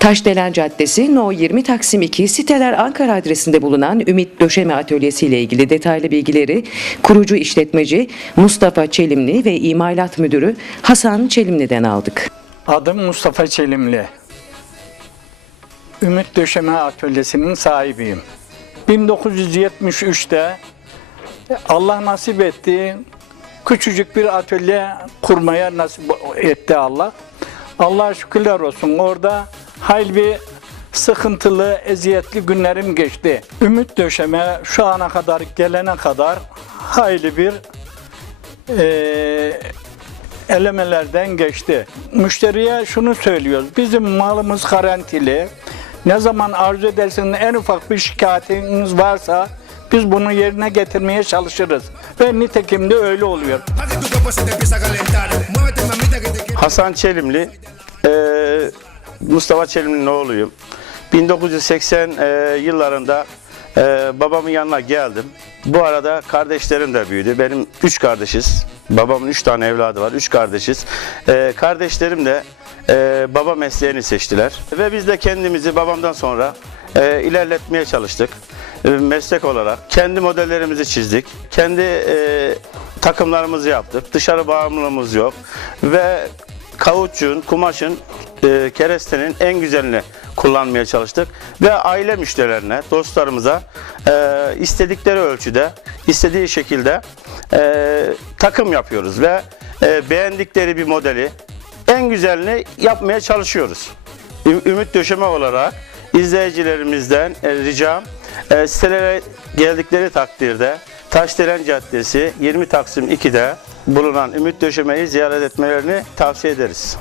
Taşdelen Caddesi No 20 Taksim 2 siteler Ankara adresinde bulunan Ümit Döşeme Atölyesi ile ilgili detaylı bilgileri kurucu işletmeci Mustafa Çelimli ve İmalat Müdürü Hasan Çelimli'den aldık. Adım Mustafa Çelimli. Ümit Döşeme Atölyesi'nin sahibiyim. 1973'te Allah nasip etti. Küçücük bir atölye kurmaya nasip etti Allah. Allah'a şükürler olsun. Orada hayli bir sıkıntılı, eziyetli günlerim geçti. Ümit Döşeme şu ana kadar gelene kadar hayli bir eee elemelerden geçti. Müşteriye şunu söylüyoruz. Bizim malımız garantili. Ne zaman arzu ederseniz en ufak bir şikayetiniz varsa biz bunu yerine getirmeye çalışırız. Ve nitekim de öyle oluyor. Hasan Çelimli, eee, Mustafa Çelimli'nin oğluyum. 1980 eee, yıllarında eee, babamın yanına geldim. Bu arada kardeşlerim de büyüdü. Benim üç kardeşiz. Babamın üç tane evladı var. Üç kardeşiz. Eee, kardeşlerim de eee, baba mesleğini seçtiler. Ve biz de kendimizi babamdan sonra eee, ilerletmeye çalıştık. Eee, meslek olarak kendi modellerimizi çizdik. Kendi eee, takımlarımızı yaptık. Dışarı bağımlılığımız yok. Ve kauçuğun, kumaşın, e, kerestenin en güzelini kullanmaya çalıştık. Ve aile müşterilerine, dostlarımıza e, istedikleri ölçüde, istediği şekilde e, takım yapıyoruz. Ve e, beğendikleri bir modeli en güzelini yapmaya çalışıyoruz. Ümit döşeme olarak izleyicilerimizden e, ricam e, sitelere geldikleri takdirde Taşdelen Caddesi 20 Taksim 2'de bulunan Ümit Döşeme'yi ziyaret etmelerini tavsiye ederiz.